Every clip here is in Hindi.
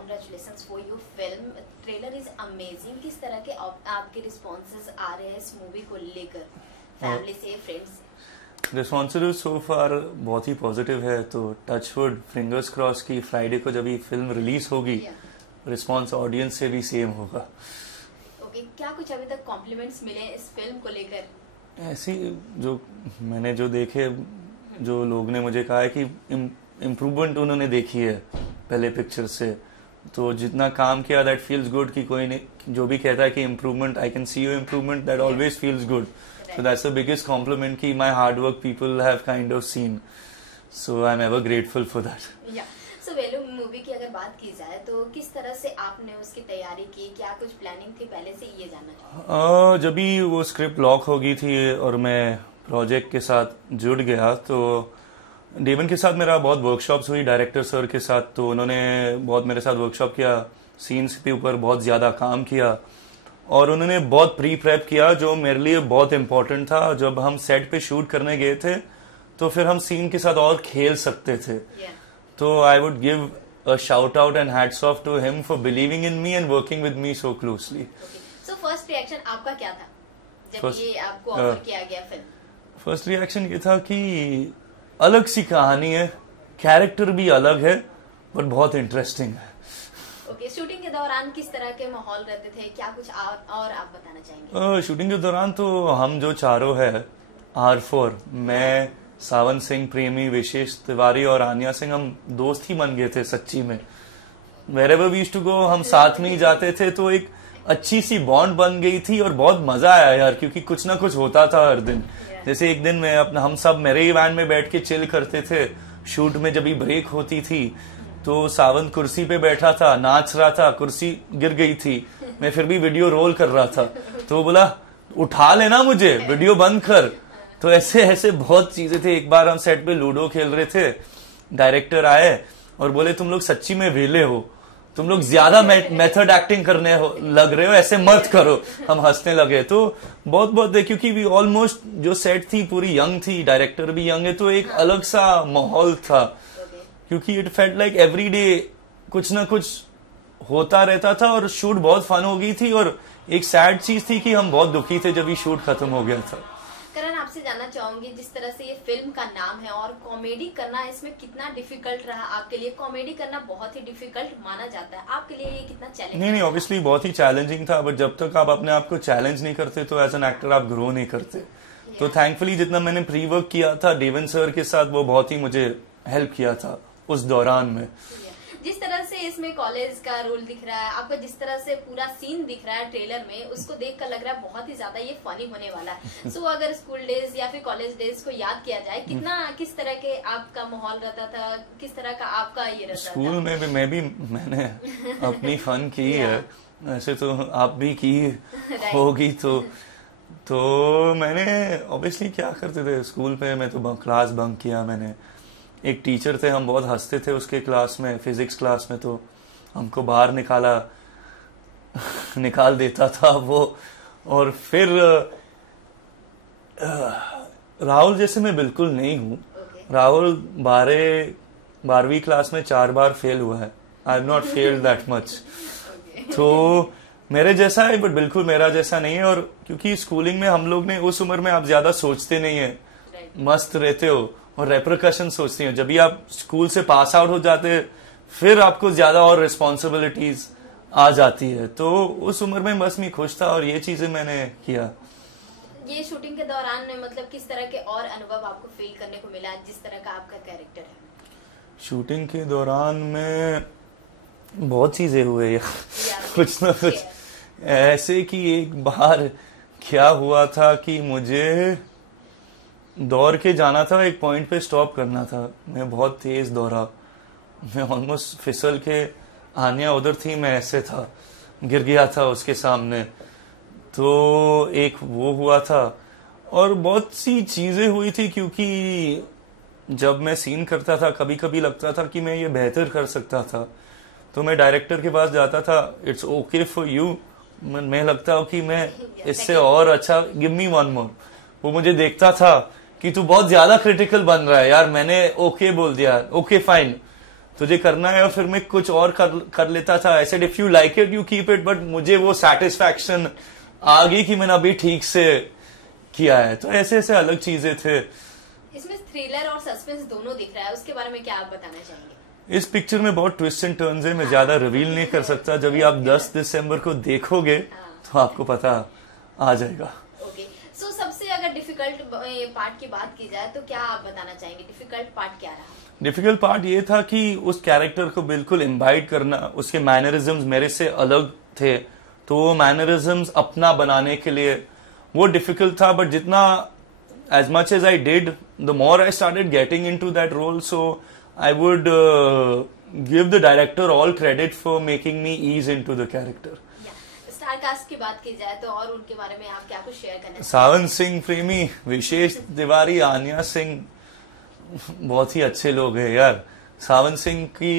Congratulations for your film, trailer is amazing. किस तरह के आपके रिस्पॉन्सेज आ रहे हैं इस मूवी को लेकर, फैमिली से, फ्रेंड्स? रिस्पॉन्सिव सो फार बहुत ही पॉजिटिव है, तो टचवुड, फिंगर्स क्रॉस की फ्राइडे को जब ये फिल्म रिलीज होगी रिस्पॉन्स ऑडियंस से भी सेम होगा। ओके, क्या कुछ अभी तक कॉम्प्लीमेंट्स मिले इस फिल्म को लेकर? ऐसी जो मैंने जो देखे, जो लोग ने मुझे कहा है कि इम्प्रूवमेंट उन्होंने देखी है पहले पिक्चर से, तो जितना काम किया दैट फील्स गुड। कि कोई नहीं जो भी कहता है कि improvement, I can see you improvement, that always feels good. So that's the biggest compliment कि my hard work people have kind of seen. So I'm ever grateful for that. Yeah. So Velu movie की अगर बात की जाए तो किस तरह से आपने उसकी तैयारी की, क्या कुछ प्लानिंग थी पहले से, ये जानना? जब भी वो स्क्रिप्ट लॉक हो गई थी और मैं प्रोजेक्ट के साथ जुड़ गया, तो डेवन के साथ मेरा बहुत वर्कशॉप्स हुई डायरेक्टर सर के साथ। तो उन्होंने बहुत मेरे साथ वर्कशॉप किया, सीन्स के ऊपर बहुत ज्यादा काम किया और उन्होंने बहुत प्री प्रेप किया, जो मेरे लिए बहुत इम्पोर्टेंट था। जब हम सेट पे शूट करने गए थे तो फिर हम सीन के साथ और खेल सकते थे। तो I would give a shout out and hats off to him for believing in me and working with me so closely. So first reaction आपका क्या था जब ये आपको ऑफर किया गया फिल्म? फर्स्ट रिएक्शन ये था कि अलग सी कहानी है, कैरेक्टर भी अलग है, बट बहुत इंटरेस्टिंग है। ओके, शूटिंग के दौरान किस तरह के माहौल रहते थे, क्या कुछ और आप बताना चाहेंगे? शूटिंग के दौरान तो हम जो चारों है R4, मैं, सावन सिंह प्रेमी, विशेष तिवारी और आन्या सिंह, हम दोस्त ही बन गए थे सच्ची में। Wherever we used to go हम साथ में ही जाते थे, तो एक अच्छी सी बॉन्ड बन गई थी और बहुत मजा आया यार, क्योंकि कुछ ना कुछ होता था हर दिन। जैसे एक दिन में अपना हम सब मेरे ही वैन में बैठ के चिल करते थे, शूट में जब भी ब्रेक होती थी तो सावंत कुर्सी पे बैठा था, नाच रहा था, कुर्सी गिर गई थी, मैं फिर भी वीडियो रोल कर रहा था, तो वो बोला उठा लेना मुझे, वीडियो बंद कर। तो ऐसे ऐसे बहुत चीजें थे। एक बार हम सेट पे लूडो खेल रहे थे, डायरेक्टर आए और बोले तुम लोग सच्ची में वेले हो, तुम लोग ज्यादा मेथड एक्टिंग करने लग रहे हो, ऐसे मत करो। हम हंसने लगे। तो बहुत बहुत है, क्योंकि वी ऑलमोस्ट जो सेट थी पूरी यंग थी, डायरेक्टर भी यंग है, तो एक अलग सा माहौल था, क्योंकि it felt like every day कुछ ना कुछ होता रहता था और शूट बहुत फन हो गई थी। और एक सैड चीज थी कि हम बहुत दुखी थे जब ये शूट खत्म हो गया था। करण, आपसे जानना चाहूंगी, जिस तरह से ये फिल्म का नाम है और कॉमेडी करना इसमें कितना डिफिकल्ट रहा आपके लिए? कॉमेडी करना बहुत ही डिफिकल्ट माना जाता है, आपके लिए ये कितना चैलेंज? नहीं, ऑब्वियसली बहुत ही चैलेंजिंग था, बट जब तक आप अपने आप को चैलेंज नहीं करते तो एज एन एक्टर आप ग्रो नहीं करते। तो थैंकफुली जितना मैंने प्री वर्क किया था डेवन सर के साथ, वो बहुत ही मुझे हेल्प किया था उस दौरान में। जिस तरह से इसमें कॉलेज का रोल दिख रहा है आपका, जिस तरह से पूरा सीन दिख रहा है ट्रेलर में, उसको देखकर लग रहा है बहुत ही ज्यादा ये फनी होने वाला है। सो अगर स्कूल डेज या फिर कॉलेज डेज को याद किया जाए, किस तरह के आपका माहौल रहता था, किस तरह का आपका ये रहता था? स्कूल में मैंने अपनी फन की है, ऐसे तो आप भी की होगी। तो मैंने ऑब्वियसली क्या करते थे स्कूल पे, मैं तो क्लास बंक किया मैंने। एक टीचर थे, हम बहुत हंसते थे उसके क्लास में, फिजिक्स क्लास में, तो हमको बाहर निकाल देता था वो। और फिर राहुल जैसे मैं बिल्कुल नहीं हूँ। राहुल 12वीं क्लास में 4 बार फेल हुआ है। I have not failed that much. तो मेरे जैसा है, बट बिल्कुल मेरा जैसा नहीं है। और क्योंकि स्कूलिंग में हम लोग ने, उस उम्र में आप ज्यादा सोचते नहीं है, मस्त रहते हो और रेपरकशन सोचती हो। जब भी आप स्कूल से पास आउट हो जाते फिर आपको ज्यादा और रिस्पॉन्सिबिलिटीज आ जाती है। तो उस उम्र में बस मैं खुश था और ये चीजें मैंने किया। ये शूटिंग के दौरान मतलब किस तरह के और अनुभव आपको फील करने को मिला, जिस तरह का आपका कैरेक्टर है? शूटिंग के दौरान में बहुत चीजें हुए कुछ ना कुछ ऐसे कि एक बार क्या हुआ था कि मुझे दौड़ के जाना था, एक पॉइंट पे स्टॉप करना था, मैं बहुत तेज दौड़ा, मैं ऑलमोस्ट फिसल के, आन्या उधर थी, मैं ऐसे था, गिर गया था उसके सामने। तो एक वो हुआ था और बहुत सी चीजें हुई थी, क्योंकि जब मैं सीन करता था कभी कभी लगता था कि मैं ये बेहतर कर सकता था, तो मैं डायरेक्टर के पास जाता था, इट्स ओके फॉर यू, मैं लगता हूँ कि मैं इससे और अच्छा, गिव मी वन मोर। वो मुझे देखता था कि तू बहुत ज्यादा क्रिटिकल बन रहा है यार, मैंने ओके बोल दिया, ओके फाइन। तुझे करना है, और फिर मैं कुछ और कर लेता था। I said if you like it you keep it, but मुझे वो सेटिस्फैक्शन आ गई कि मैंने अभी ठीक से किया है। तो ऐसे ऐसे अलग चीजें थे। इसमें थ्रिलर और सस्पेंस दोनों दिख रहा है, उसके बारे में क्या आप बताना चाहेंगे? इस पिक्चर में बहुत ट्विस्ट एंड टर्न्स है, मैं ज्यादा रिवील नहीं कर सकता। जब भी आप 10 दिसंबर को देखोगे तो आपको पता आ जाएगा। ओके, सो सबसे अगर डिफिकल्ट पार्ट की बात की जाए तो क्या आप बताना चाहेंगे? डिफिकल्ट पार्ट क्या रहा? डिफिकल्ट पार्ट ये था कि उस कैरेक्टर को बिल्कुल इम्बाइट करना। उसके मैनरिज्म्स मेरे से अलग थे, तो वो मैनरिज्म्स अपना बनाने के लिए वो डिफिकल्ट था। बट जितना as much as I did, the more I started getting into that role. So I would give the director all credit for making me ease into the character. Star cast की बात की जाए तो और उनके बारे में आप क्या कुछ शेयर करना? सावन सिंह प्रेमी, विशेष तिवारी, आन्या सिंह बहुत ही अच्छे लोग हैं यार। सावन सिंह की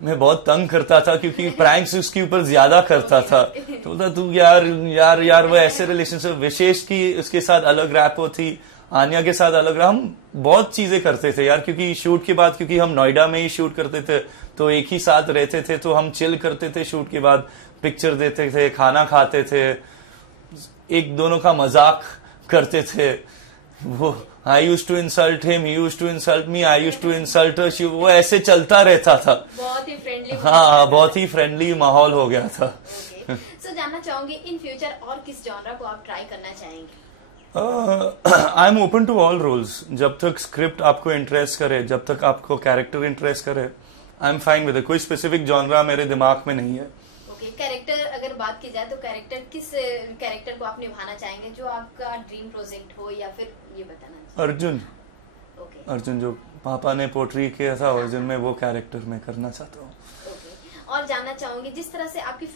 मैं बहुत तंग करता था क्योंकि प्रैंक्स उसके ऊपर ज्यादा करता था। तो बोलता तू यार यार यार वो ऐसे रिलेशनशिप। विशेष की उसके साथ अलग रैप थी, आन्या के साथ अलग। हम बहुत चीजें करते थे यार, क्योंकि शूट के बाद, क्योंकि हम नोएडा में ही शूट करते थे तो एक ही साथ रहते थे, तो हम चिल करते थे। शूट के बाद पिक्चर देते थे, खाना खाते थे, एक दोनों का मजाक करते थे। वो I use to insult him, he use to insult me, I use to insult her. वो ऐसे चलता रहता था। बहुत ही फ्रेंडली। हाँ, बहुत ही फ्रेंडली माहौल हो गया था। सो जानना चाहूंगी इन फ्यूचर और किस जॉनरा को आप ट्राई करना चाहेंगे? I am open to all roles. जब तक स्क्रिप्ट आपको इंटरेस्ट करे, जब तक आपको कैरेक्टर इंटरेस्ट करे, I am fine with it. कोई स्पेसिफिक जॉनरा मेरे दिमाग में नहीं है। कैरेक्टर अगर बात की जाए तो कैरेक्टर किस कैरेक्टर को आप निभाना चाहेंगे, जो आपका ड्रीम प्रोजेक्ट हो, या फिर ये बताना? अर्जुन। अर्जुन जो पापा ने पोर्ट्री किया था अर्जुन में, वो कैरेक्टर मैं करना चाहता हूँ। और जानना चाहूंगी जिस तरह से आपकी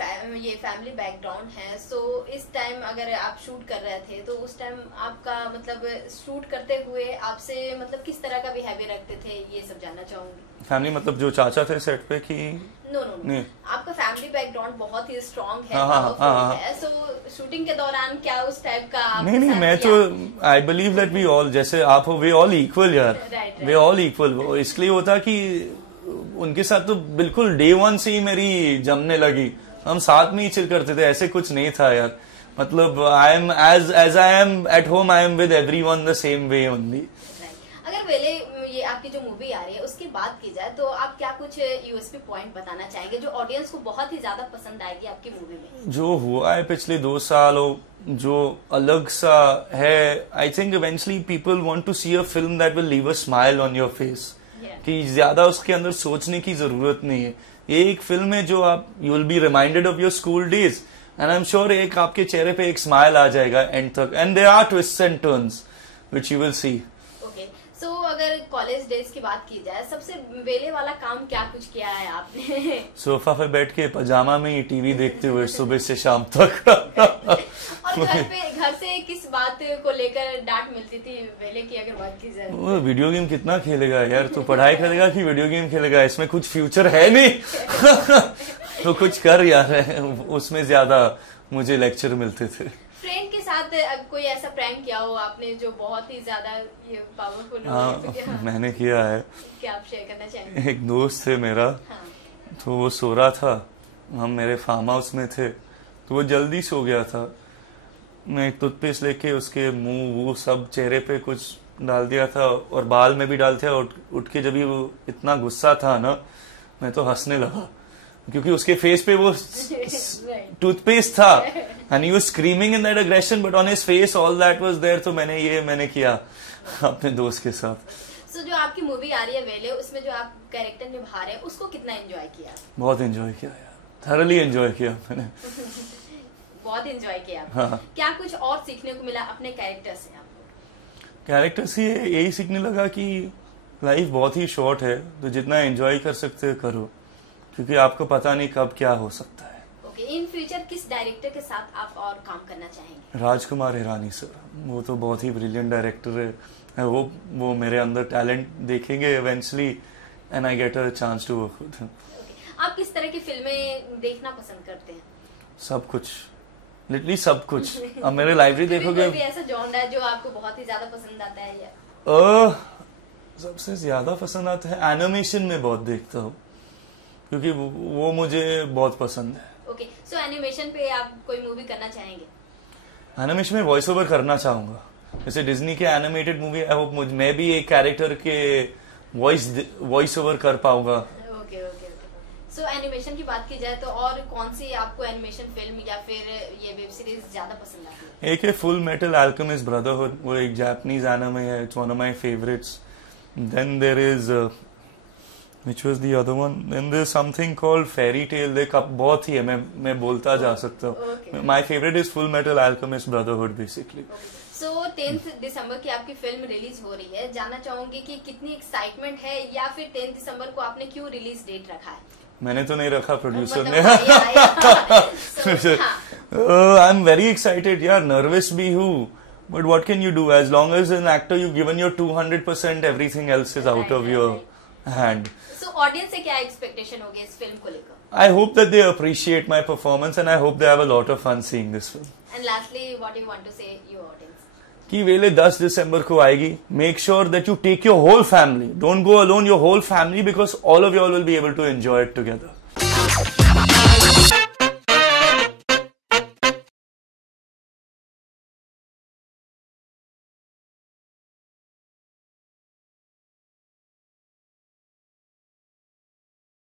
ये फैमिली बैकग्राउंड है, सो इस टाइम अगर आप शूट कर रहे थे तो उस टाइम आपका मतलब शूट करते हुए आपसे मतलब किस तरह का बिहेवियर रखते थे, ये सब जानना चाहूंगी। फैमिली मतलब जो चाचा थे सेट पे कि नो आपका फैमिली बैकग्राउंड बहुत ही स्ट्रॉन्ग है, हाँ, सो शूटिंग के दौरान क्या उस टाइप का? नहीं, मैं तो I believe that we all, जैसे आप हो, वे ऑल इक्वल यार। We all equal. इसलिए होता कि उनके साथ तो बिल्कुल डे वन से ही मेरी जमने लगी। हम साथ में ही चिल करते थे, ऐसे कुछ नहीं था यार। मतलब I am as I am at home, I am with everyone the same way only. अगर वेले ये आपकी जो मूवी आ रही है उसकी बात की जाए तो आप क्या कुछ यूएसपी पॉइंट बताना चाहेंगे जो ऑडियंस को बहुत ही ज्यादा पसंद आएगी आपकी मूवी में? जो हुआ है पिछले 2 सालों, जो अलग सा है, I think eventually people want to see a film that will leave a smile on your face. कि ज्यादा उसके अंदर सोचने की जरूरत नहीं है। ये एक फिल्म है जो आप you will be reminded of your school days, and I am sure एक आपके चेहरे पे एक स्माइल आ जाएगा एंड तक। And there are twists and turns which you will see. So अगर कॉलेज डेज की बात की जाए, सबसे वेले वाला काम क्या कुछ किया है आपने? सोफा पे बैठ के पजामा में ही टीवी देखते हुए सुबह से शाम तक। और घर से किस बात को लेकर डांट मिलती थी वेले की अगर बात की जाए? वो वीडियो गेम कितना खेलेगा यार, तू पढ़ाई करेगा कि वीडियो गेम खेलेगा, इसमें कुछ फ्यूचर है नहीं। तो कुछ कर यार, उसमें ज्यादा मुझे लेक्चर मिलते थे। फ्रेंड के साथ कोई ऐसा प्रैंक किया हो आपने जो बहुत ही ज्यादा ये पावरफुल हो? हाँ, मैंने किया है। क्या आप शेयर करना चाहेंगे? एक दोस्त थे मेरा, तो वो सो रहा था, हम मेरे फार्म हाउस में थे, तो वो जल्दी सो गया था। मैं टूथपेस्ट लेके उसके मुंह वो सब चेहरे पे कुछ डाल दिया था और बाल में भी डाल दिया। उठ के जब भी वो इतना गुस्सा था ना, मैं तो हंसने लगा क्योंकि उसके फेस पे वो टूथपेस्ट था and he was screaming in that aggression, but on his face all that was there. तो मैंने किया अपने दोस्त के साथ। सो जो आपकी मूवी आ रही है वेले, उसमें जो आप कैरेक्टर निभा रहे हैं उसको कितना एंजॉय किया? बहुत एंजॉय किया यार, थरली एंजॉय किया मैंने। बहुत एंजॉय किया। हाँ। क्या कुछ और सीखने को मिला अपने कैरेक्टर से आपको? कैरेक्टर से यही सीखने लगा कि लाइफ बहुत ही शॉर्ट है, तो जितना एंजॉय कर सकते हो करो, क्योंकि आपको पता नहीं कब क्या हो सकता है। ओके, इन फ्यूचर किस डायरेक्टर के साथ आप और काम करना चाहेंगे? राजकुमार हिरानी सर, वो तो बहुत ही ब्रिलियंट डायरेक्टर है। वो मेरे अंदर टैलेंट देखेंगे eventually and I get a chance to work with him. आप किस तरह की फिल्में देखना पसंद करते हैं? सब कुछ, लिटरली सब कुछ। अब मेरे लाइब्रेरी देखोगे, कोई भी ऐसा जॉनर है जो आपको बहुत ही ज्यादा पसंद आता है? या सबसे ज्यादा पसंद आता है एनिमेशन में बहुत देखता हूँ, क्योंकि वो मुझे बहुत पसंद है। ओके, सो एनिमेशन पे आप कोई मूवी करना चाहेंगे? एनिमेशन में वॉइस ओवर करना चाहूंगा, जैसे डिज्नी के एनिमेटेड मूवी, आई होप मैं भी एक कैरेक्टर के वॉइस ओवर कर पाऊंगा। Okay okay okay. So animation की बात की जाए तो और कौन सी आपको एनिमेशन फिल्म या फिर ये वेब सीरीज ज्यादा पसंद आती है? एक है फुल मेटल अल्केमिस्ट ब्रदरहुड, वो एक जापानीज एनिमे है, it's one of my favourites. Then there is which was the other one, then there's something called fairy tale, बहुत ही है, मैं बोलता जा सकता हूँ। My favorite is Full Metal Alchemist Brotherhood basically। सो 10 दिसंबर की आपकी फिल्म रिलीज हो रही है, जानना चाहूंगी कि कितनी एक्साइटमेंट है, या फिर 10 दिसंबर को आपने क्यों रिलीज डेट रखा है? मैंने तो नहीं रखा, प्रोड्यूसर ने। हाँ। आई एम वेरी एक्साइटेड यार, नर्वस भी हूँ, but what can you do, as long as an actor you given your 200%, everything else is out of your hand. So audience से क्या एक्सपेक्टेशन होगी इस फिल्म को लेकर? I hope that they appreciate my performance and I hope they have a lot of fun seeing this film। And lastly, what do you want to say your audience? कि वेले 10 दिसंबर को आएगी, make sure that you take your whole family, don't go alone, your whole family, because all of you all will be able to enjoy it together।